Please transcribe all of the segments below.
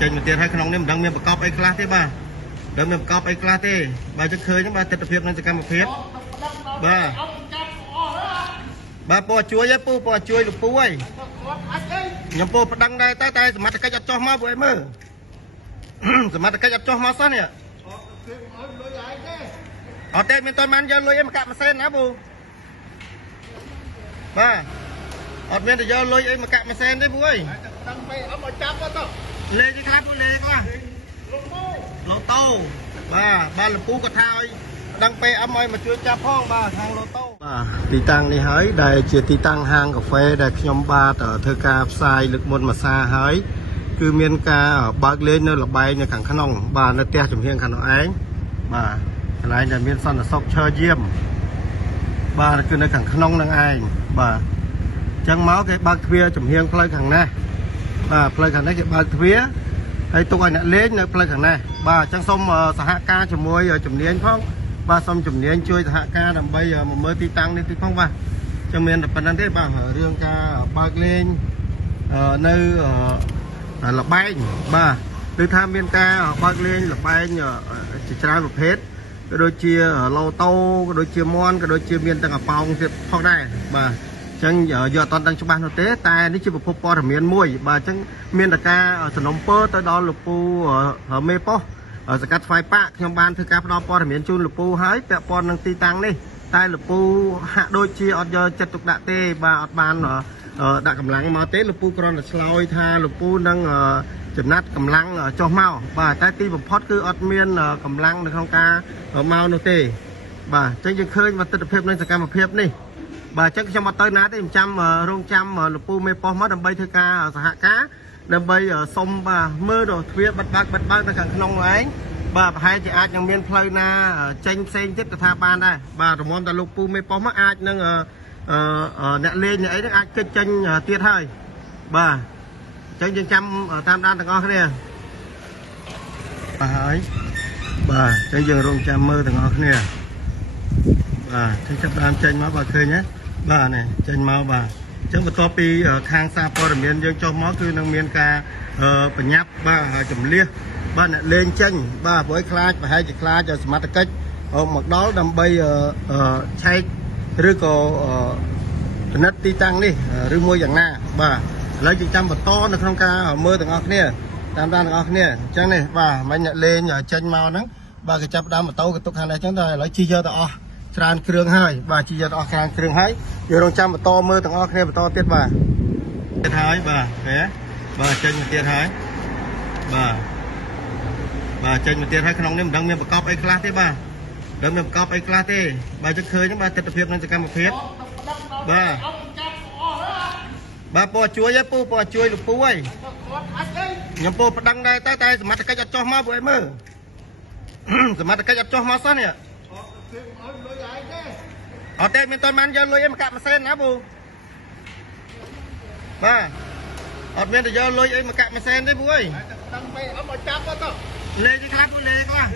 ចេញមកទៀតហើយក្នុងនេះមិនដឹងមានប្រកបអីខ្លះទេបាទដឹងមានប្រកបអីខ្លះទេបាទចឹងឃើញបាទទស្សនភាពនៃសកម្មភាពបាទពណ៌ជួយឯពូពណ៌ជួយលោកពូឯងខ្ញុំពូប្តឹងដែរតែសមត្ថកិច្ចអត់ចោះមកពួកឯងមើលសមត្ថកិច្ចអត់ចោះមកសោះនេះអត់ទេមានតើបានយកលុយឯងមកកាក់ម៉ាស៊ីនណាពូបាទអត់មានទៅយកលុយអីមកកាក់ម៉ាស៊ីនទេពូអើយដឹងទៅអត់មកចាប់ទៅលេងទីខ្លះពូលេងខ្លះឡូតូបាទលោកពូក៏ថាឲ្យដឹងពេលអមឲ្យមកជួយចាប់ផងបាទខាងឡូតូបាទទីតាំងនេះហើយដែលជាទីតាំងហាងកាហ្វេដែលខ្ញុំបាទធ្វើការផ្សាយលើកមុនមួយសារហើយគឺមានការបើកលេងនៅលបែងនៅខាងក្នុងបាទនៅផ្ទះចំហៀងខាងនោះឯងបាទកន្លែងដែលមានសន្តិសុខឈើយាមបាទគឺនៅខាងក្នុងនឹងឯងបាទចឹងមកគេបើកទ្វារចំហៀងផ្លូវខាងនេះបាទផ្លូវខាងនេះគេបើកទ្វារហើយទុកឲ្យអ្នកលេងនៅផ្លូវខាងនេះបាទអញ្ចឹងសូមសហការជាមួយជំនាញផងបាទសូមជំនាញជួយសហការដើម្បីមកមើលទីតាំងនេះទីផងបាទចឹងមានតែប៉ុណ្្នឹងទេបាទរឿងការបើកលេងនៅលបែងបាទគឺថាមានការបើកលេងលបែងជាច្រើនប្រភេទក៏ដូចជាឡូតូក៏ដូចជាមន់ក៏ដូចជាមានទាំងអប៉ោងទៀតផងដែរបាទចឹងយកអត់ដឹងច្បាស់នោះទេតែនេះជាប្រភពព័ត៌មានមួយបាទចឹងមានតែការសំណុំពរទៅដល់លោកពូមេប៉ុស្តិ៍សកាត់ស្វាយប៉ាខ្ញុំបានធ្វើការផ្ដល់ព័ត៌មានជូនលោកពូហើយពាក់ព័ន្ធនឹងទីតាំងនេះតែលោកពូហាក់ដូចជាអត់យកចិត្តទុកដាក់ទេបាទអត់បានដាក់កម្លាំងមកទេលោកពូគ្រាន់តែឆ្លើយថាលោកពូនឹងចំណាត់កម្លាំងចុះមកបាទតែទីបំផុតគឺអត់មានកម្លាំងនៅក្នុងការមកនោះទេបាទចឹងយើងឃើញមកទស្សនភាពនៃសកម្មភាពនេះបាទចឹងខ្ញុំអត់ទៅណាទេខ្ញុំចាំរងចាំលោកពូមេប៉ុស្តិ៍មកដើម្បីធ្វើការសហការដើម្បីសុំបាទមើលទៅទ្វារបិទបើកនៅខាងក្នុងឯងបាទប្រហែលជាអាចនឹងមានផ្លូវណាចេញផ្សេងទៀតក៏ថាបានដែរបាទរំមតែលោកពូមេប៉ុស្តិ៍មកអាចនឹងអ្នកលេងអ្នកអីហ្នឹងអាចគេចចេញទៀតហើយបាទចឹងយើងចាំតាមដានទាំងអស់គ្នាបាទហើយបាទចឹងយើងរងចាំមើលទាំងអស់គ្នាបាទถึงចាប់ដើមចេញមកបាទឃើញណាបាទនេះចេញមកបាទអញ្ចឹងបន្ទាប់ពីខាងសារព័ត៌មានយើងចុះមកគឺនឹងមានការបញ្ញាប់បាទចម្លៀសបាទអ្នកលេងចេញបាទព្រោះខ្លាចប្រហែលជាខ្លាចសមត្ថកិច្ចមកដល់ដើម្បីឆែកឬក៏ពិនិត្យទីតាំងនេះឬមួយយ៉ាងណាបាទឥឡូវយើងចាំបន្តនៅក្នុងការមើលទាំងអស់គ្នាតាមដានទាំងអស់គ្នាអញ្ចឹងនេះបាទមិនអ្នកលេងចេញមកហ្នឹងបាទគេចាប់ដើមម៉ូតូគេទុកខាងនេះអញ្ចឹងតែឥឡូវជិះយកទៅអស់ច្រើនគ្រឿងហើយបាទជិះយកទៅអស់ច្រើនគ្រឿងហើយយើងរងចាំបន្តមើលទាំងអស់គ្នាបន្តទៀតបាទទៀតហើយបាទគេបាទចេញមកទៀតហើយបាទចេញមកទៀតហើយក្នុងនេះមិនដឹងមានប្រកបអីខ្លះទេបាទដឹងមានប្រកបអីខ្លះទេបាទជិះឃើញហ្នឹងបាទទស្សនភាពនៃសកម្មភាពបាទពណ៌ជួយឯពូពណ៌ជួយលោកពូឯងខ្ញុំពូប្តឹងដែរតែសមត្ថកិច្ចអត់ចោះមកពួកឯងមើលសមត្ថកិច្ចអត់ចោះមកសោះនេះអត់ទេមានតើបានយកលុយអីមកកាក់ម៉ាស៊ីនណាពូបាទអត់មានទៅយកលុយអីមកកាក់ម៉ាស៊ីនទេពូអើយដឹងទៅអត់មកចាប់ទៅលេងទីខ្លះពូលេងខ្លះ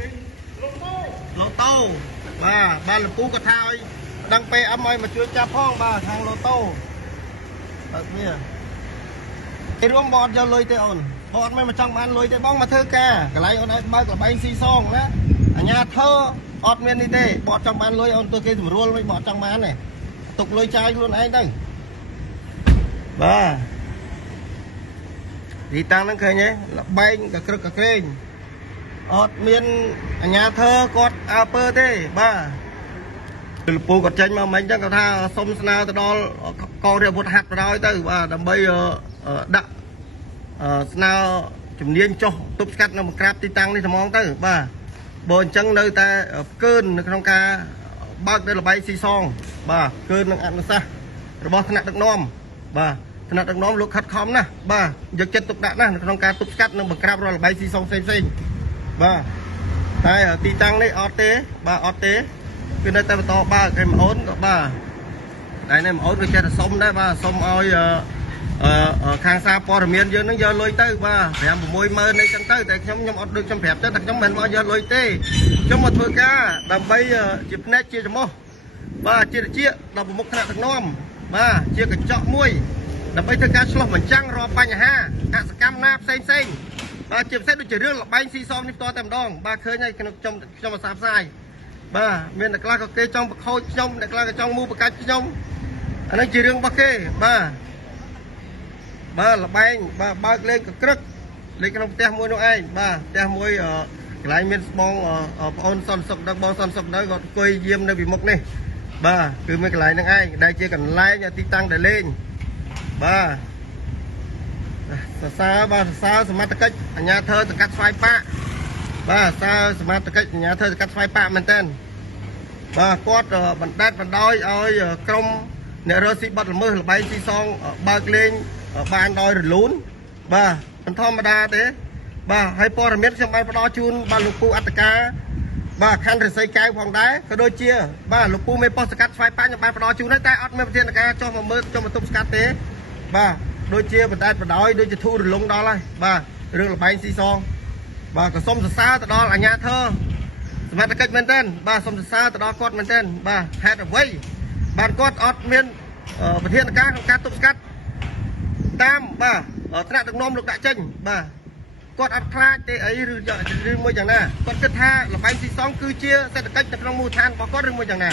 ឡូតូបាទលោកពូក៏ថាឲ្យដឹងពេលអមឲ្យមកជួយចាប់ផងបាទខាងឡូតូអត់មានឯរួមបអត់យកលុយទេអូនបងអត់មិនមកចង់បានលុយទេបងមកធ្វើការកន្លែងអូនឲ្យបើកលបែងស៊ីសងណាអញ្ញាធ្វើអត់មាននេះទេបអត់ចង់បានលុយអូនទៅគេស្រួលមិនបអត់ចង់បានទេទុកលុយចាយខ្លួនឯងទៅបាទទីតាំងហ្នឹងឃើញទេលបែងក៏ក្រឹកក៏ក្រែងអត់មានអញ្ញាធ្វើគាត់អើពើទេបាទលោកពូគាត់ចេញមកមិញចឹងគាត់ថាសុំស្នើទៅដល់កងរាជអាវុធហត្ថទៅដល់ទៅបាទដើម្បីដាក់ស្នើជំនាញចុះទប់ស្កាត់នៅបង្ក្រាបទីតាំងនេះហ្មងទៅបាទបើអញ្ចឹងនៅតែផ្កើននៅក្នុងការបើកនៅលបែងស៊ីសងបាទផ្កើននឹងអនុសាសន៍របស់ថ្នាក់ដឹកនាំបាទថ្នាក់ដឹកនាំលោកខិតខំណាស់បាទយកចិត្តទុកដាក់ណាស់នៅក្នុងការទប់ស្កាត់និងបង្ក្រាបរាល់លបែងស៊ីសងផ្សេងបាទតែទីតាំងនេះអត់ទេបាទអត់ទេគឺនៅតែបន្តបើកឯម្អូនក៏បាទតែនេះម្អូនក៏ចេះតែសុំដែរបាទសុំឲ្យខាងសារព័ត៌មានយើងនឹងយកលុយទៅបាទ5-60000នេះចឹងទៅតែខ្ញុំអត់ដូចខ្ញុំប្រាប់ទៅតែខ្ញុំមិនមកយកលុយទេខ្ញុំមកធ្វើការដើម្បីជាផ្នែកជាចំោះបាទជាដល់ប្រមុខថ្នាក់ដឹកនាំបាទជាកញ្ចក់មួយដើម្បីធ្វើការឆ្លោះបញ្ចាំងរាល់បញ្ហាអសកម្មណាផ្សេង បាទជាពិសេសដូចជារឿងលបែងស៊ីសងនេះផ្ទាល់តែម្ដងបាទឃើញហើយខ្ញុំមកសាផ្សាយបាទមានអ្នកខ្លះក៏គេចង់បខូចខ្ញុំអ្នកខ្លះក៏ចង់មូបកាច់ខ្ញុំអានេះជារឿងរបស់គេបាទលបែងបាទបើកលេងកក្រឹកលេងក្នុងផ្ទះមួយនោះឯងបាទផ្ទះមួយកន្លែងមានស្បងប្អូនសន្តិសុខដល់បងសន្តិសុខដល់គាត់អង្គុយយាមនៅពីមុខនេះបាទគឺមានកន្លែងហ្នឹងឯងដែលជាកន្លែងទីតាំងដែលលេងបាទសរសើរបាទសរសើរសមត្ថកិច្ចអាជ្ញាធរសង្កាត់ស្វាយប៉ាបាទសរសើរសមត្ថកិច្ចអាជ្ញាធរសង្កាត់ស្វាយប៉ាមែនតើបាទគាត់បណ្ដេតបណ្ដោយឲ្យក្រុមអ្នករស់ស៊ីបាត់ល្មើសលបែងស៊ីសងបើកលេងបានដោយរលូនបាទមិនធម្មតាទេបាទហើយព័ត៌មានខ្ញុំបានផ្ដល់ជូនបាទលោកពូអត្តការបាទខណ្ឌរិស័យកែវផងដែរក៏ដូចជាបាទលោកពូមេប៉ុស្តិ៍ស្កាត់ស្វាយប៉ាខ្ញុំបានផ្ដល់ជូនហើយតែអត់មានប្រធានការចុះមកមើលចុះមកទប់ស្កាត់ទេបាទដូចជាបណ្ដេតបណ្ដោយដូចជាធូររលុងដល់ហើយបាទរឿងលបែងស៊ីសងបាទក៏សូមសរសើរទៅដល់អាជ្ញាធរសមត្ថកិច្ចមែនទែនបាទសូមសរសើរទៅដល់គាត់មែនទែនបាទហេតុអ្វីបាទគាត់អត់មានប្រធានការក្នុងការទប់ស្កាត់តាមបាទថ្នាក់ដឹកនាំលោកដាក់ចេញបាទគាត់អត់ខ្លាចទេអីឬមួយយ៉ាងណាគាត់គិតថាលបែងស៊ីសងគឺជាសេដ្ឋកិច្ចនៅក្នុងមូលដ្ឋានរបស់គាត់ឬមួយយ៉ាងណា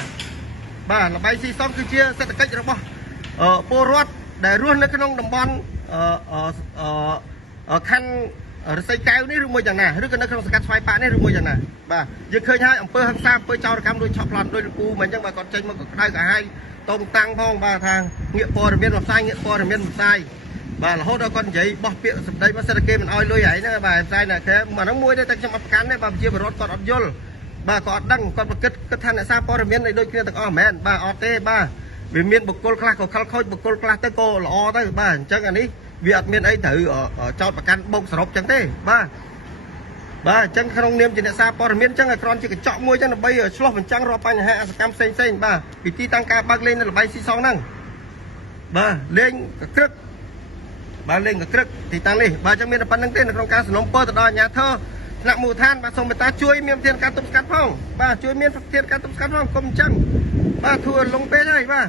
បាទលបែងស៊ីសងគឺជាសេដ្ឋកិច្ចរបស់ពលរដ្ឋដែលរស់នៅក្នុងតំបន់ខណ្ឌរិស័យកែវនេះឬមួយយ៉ាងណាឬក៏នៅក្នុងសង្កាត់ស្វាយប៉ានេះឬមួយយ៉ាងណាបាទយើងឃើញហើយអំពើហិង្សាអំពើចោរកម្មដូចឆក់ប្លន់ដូចលោកពូមិនអញ្ចឹងបាទគាត់ចេញមកក្តៅក្រហាយតងតាំងផងបាទថាងាកព័ត៌មានមកផ្សាយងាកព័ត៌មានមកផ្សាយបាទរហូតដល់គាត់និយាយបោះពាក្យសម្ដីមកសិទ្ធិគេមិនអោយលុយហើយហ្នឹងបាទផ្សាយណាគេមកហ្នឹងមួយទេតែខ្ញុំអត់ប្រកាន់ទេបាទប្រជាពលរដ្ឋគាត់អត់យល់បាទគាត់អត់ដឹងគាត់ប្រគិតគិតថាអ្នកសារព័ត៌មានដូចគ្នាទាំងអស់មែនបាទអត់ទេបាទវាមានបុគ្គលខ្លះក៏ខលខូចបុគ្គលខ្លះទៅក៏ល្អទៅបាទអញ្ចឹងអានេះវាអត់មានអីត្រូវចោតប្រកាន់បោកសរុបអញ្ចឹងទេបាទអញ្ចឹងក្នុងនាមជាអ្នកសារព័ត៌មានអញ្ចឹងឲ្យគ្រាន់ជាកញ្ចក់មួយអញ្ចឹងដើម្បីឆ្លោះបញ្ចាំងរាល់បញ្ហាអសកម្មផ្សេងបាទពីទីតាំងការបើកលេងនៅល្បែងស៊ីសងហ្នឹងបាទលេងកក្រឹកបាទលេងកក្រឹកទីតាំងនេះបាទអញ្ចឹងមានតែប៉ុណ្្នឹងទេនៅក្នុងការសំណូមពរទៅដល់អាជ្ញាធរថ្នាក់មូលដ្ឋានបាទសូមមេត្តាជួយមានប្រធានការទប់ស្កាត់ផងបាទជួយមានប្រធានការទប់ស្កាត់ផងកុំអញ្ចឹងបាទធួរលងពេកហើយបាទ